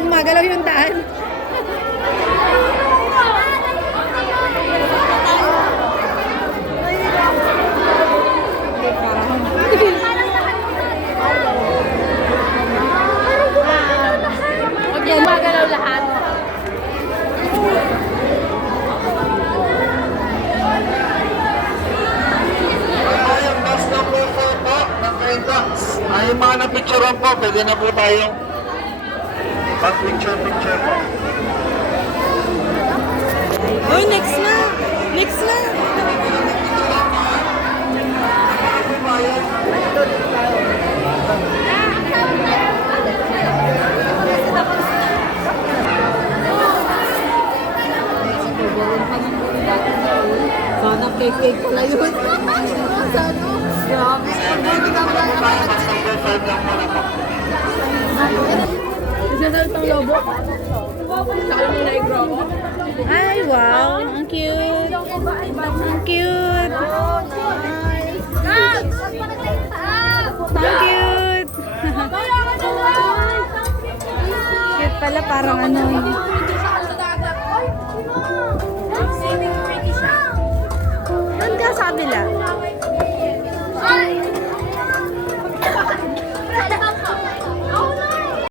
Gumagalaw yung daan. Okay, gumagalaw lahat. Yung bus number 4 po ng entrance. Ay, yung mga napicturean po, pwede na po tayong picture po. Oh, next na! Next na! Sana cake pala yun. Sana. Grabe. Ay, wow. Ang cute. Ang cute. Ang cute. Cute pala, parang ano.